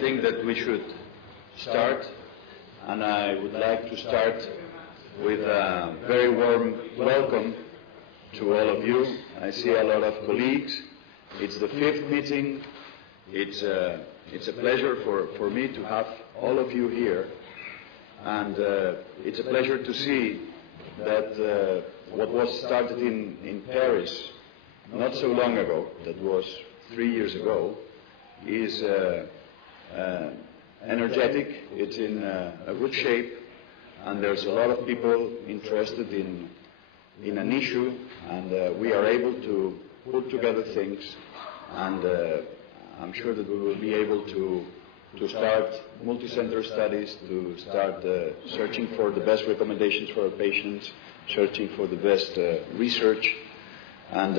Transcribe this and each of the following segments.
think that we should start, and I would like to start with a very warm welcome to all of you. I see a lot of colleagues. It's the 5th meeting. It's a pleasure for me to have all of you here, and it's a pleasure to see that what was started in Paris not so long ago, that was 3 years ago, is energetic, it's in a good shape, and there's a lot of people interested in an issue, and we are able to put together things, and I'm sure that we will be able to start multi-center studies, to start searching for the best recommendations for our patients, searching for the best research, and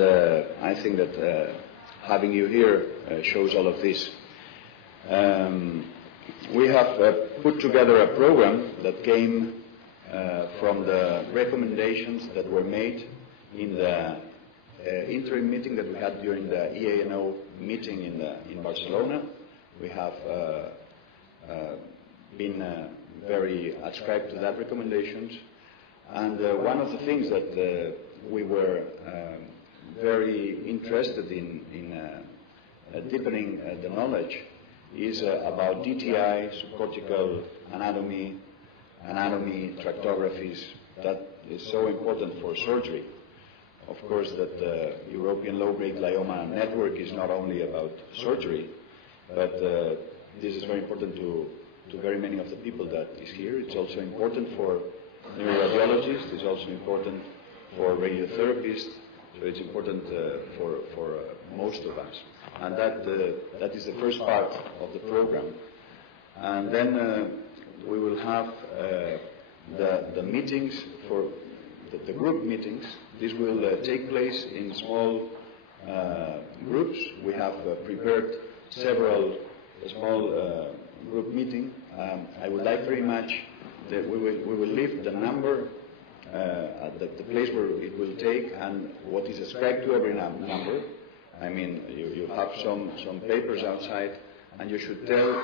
I think that having you here shows all of this. We have put together a program that came from the recommendations that were made in the interim meeting that we had during the EANO meeting in Barcelona. We have been very ascribed to that recommendations, and one of the things that we were very interested in deepening the knowledge is about DTI, subcortical anatomy, tractographies. That is so important for surgery. Of course, that the European low-grade glioma network is not only about surgery, but this is very important to very many of the people that is here. It's also important for neuroradiologists. It's also important for radiotherapists. So it's important for most of us. And that is the first part of the program. And then we will have the meetings for the group meetings. This will take place in small groups. We have prepared several small group meetings. I would like very much that we will leave the number at the place where it will take and what is ascribed to every number. I mean, you have some papers outside, and you should tell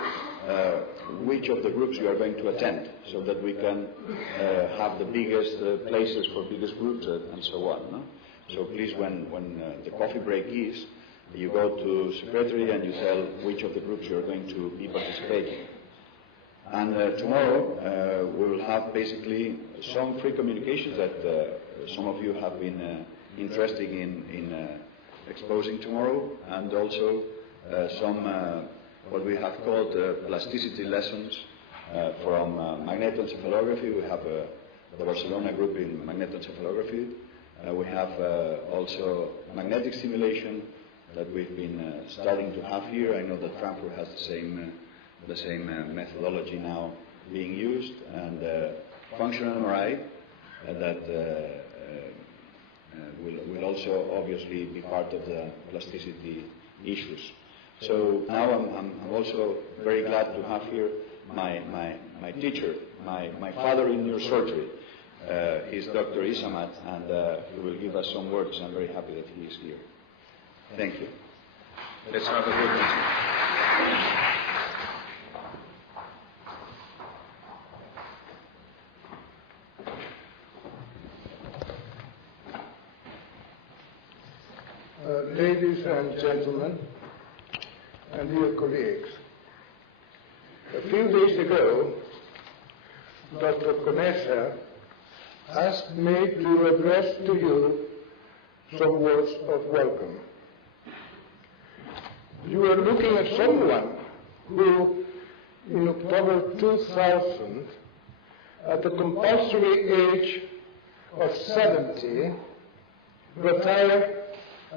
which of the groups you are going to attend, so that we can have the biggest places for biggest groups and so on. No? So please, when the coffee break is, you go to secretary and you tell which of the groups you are going to be participating. And tomorrow we will have basically some free communications that some of you have been interested in exposing tomorrow, and also some what we have called plasticity lessons from magnetoencephalography. We have the Barcelona group in magnetoencephalography. We have also magnetic stimulation that we've been starting to have here. I know that Frankfurt has the same methodology now being used, and functional MRI that will also obviously be part of the plasticity issues. So now I'm also very glad to have here my teacher, my father in neurosurgery. He's Dr. Isamat, and he will give us some words. I'm very happy that he is here. Thank you. Let's have a good meeting. Ladies and gentlemen, and dear colleagues, a few days ago, Dr. Conesa asked me to address to you some words of welcome. You are looking at someone who, in October 2000, at the compulsory age of 70, retired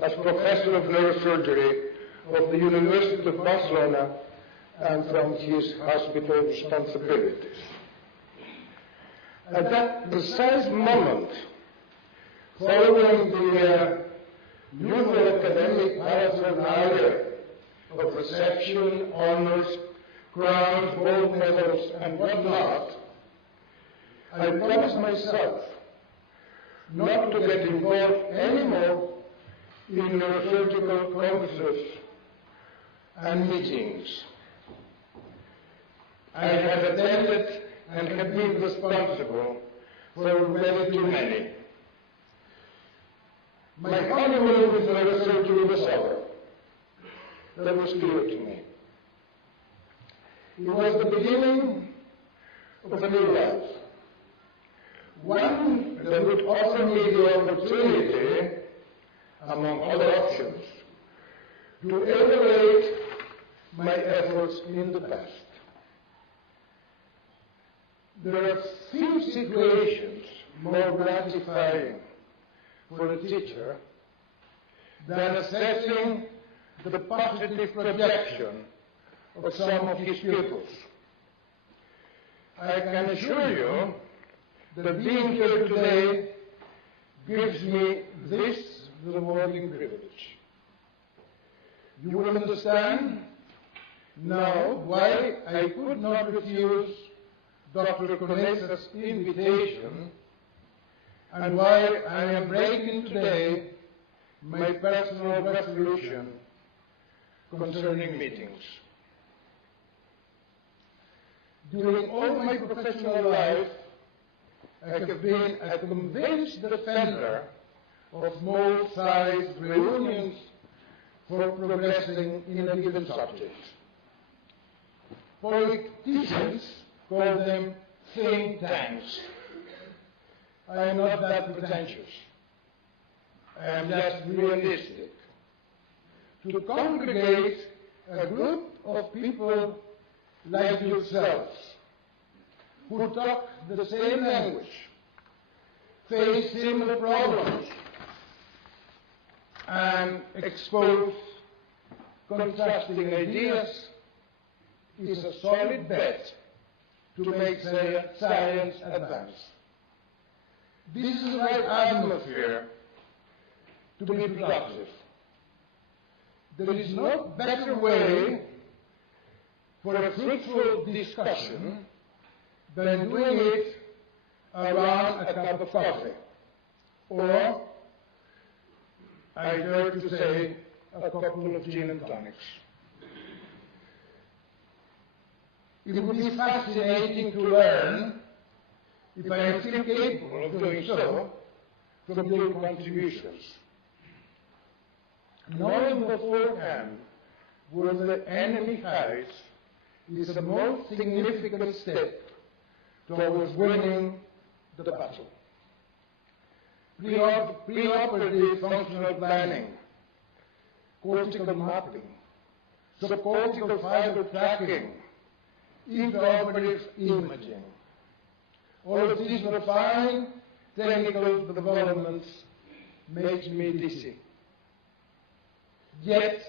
as professor of neurosurgery of the University of Barcelona and from his hospital responsibilities. At that precise moment, following the usual academic paraphernalia of reception, honors, crowns, gold medals, and whatnot, I promised myself not to get involved anymore in neurosurgical congresses and meetings. I have attended and have been responsible for many too many. My honeymoon with neurosurgery was over. That was clear to me. It was the beginning of a new life. One that would offer me the opportunity, among other options, to evaluate my efforts in the past. There are few situations more gratifying for a teacher than assessing the positive projection of some of his pupils. I can assure you that being here today gives me this rewarding privilege. You will understand now why I could not refuse Dr. Conesa's invitation and why I am breaking today my personal resolution concerning meetings. During all my professional life, I have been a convinced defender of small-sized reunions for progressing in a given subject. Politicians call them think tanks. I am not that pretentious. I am just realistic. To congregate a group of people like yourselves, who talk the same language, face similar problems, and expose contrasting ideas, is a solid bet to make science advance. This is the right atmosphere to be productive. There is no better way for a fruitful discussion than doing it around a cup of coffee, or, I dare to say, a couple of gin and tonics. It would be fascinating to learn, if I am still capable of doing so, from your contributions. Knowing beforehand where the enemy hides is the most significant step towards winning the battle. Preoperative functional planning, cortical mapping, subcortical fiber tracking, intraoperative imaging. All of these refined technical developments makes me dizzy. Yet,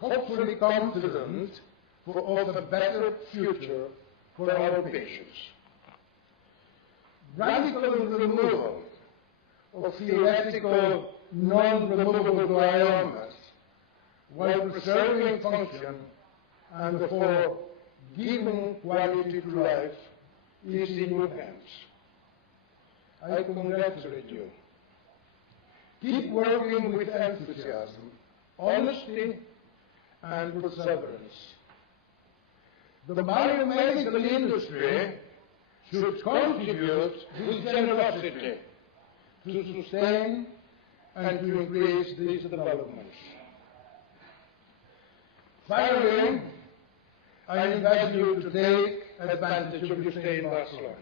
hopefully confident of a better future for our patients. Radical removal of theoretical non-removable gliomas while preserving function and therefore giving quality to life is in your hands. I congratulate you. Keep working with enthusiasm, honesty, and perseverance. The biomedical industry should contribute with generosity to sustain and to increase these developments. Finally, I invite you to take advantage of your stay in Barcelona.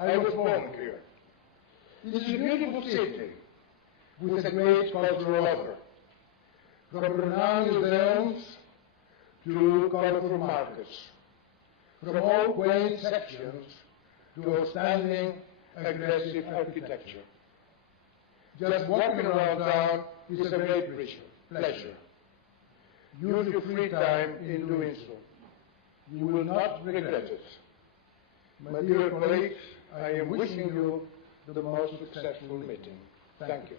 I was born here. It is a beautiful city with a great cultural offer, from renowned museums to colorful markets, from all quaint sections to outstanding aggressive architecture. Just walking around town is a great pleasure. Use your free time in doing so. You will not regret it. My dear colleagues, I am wishing you the most successful meeting. Thank you.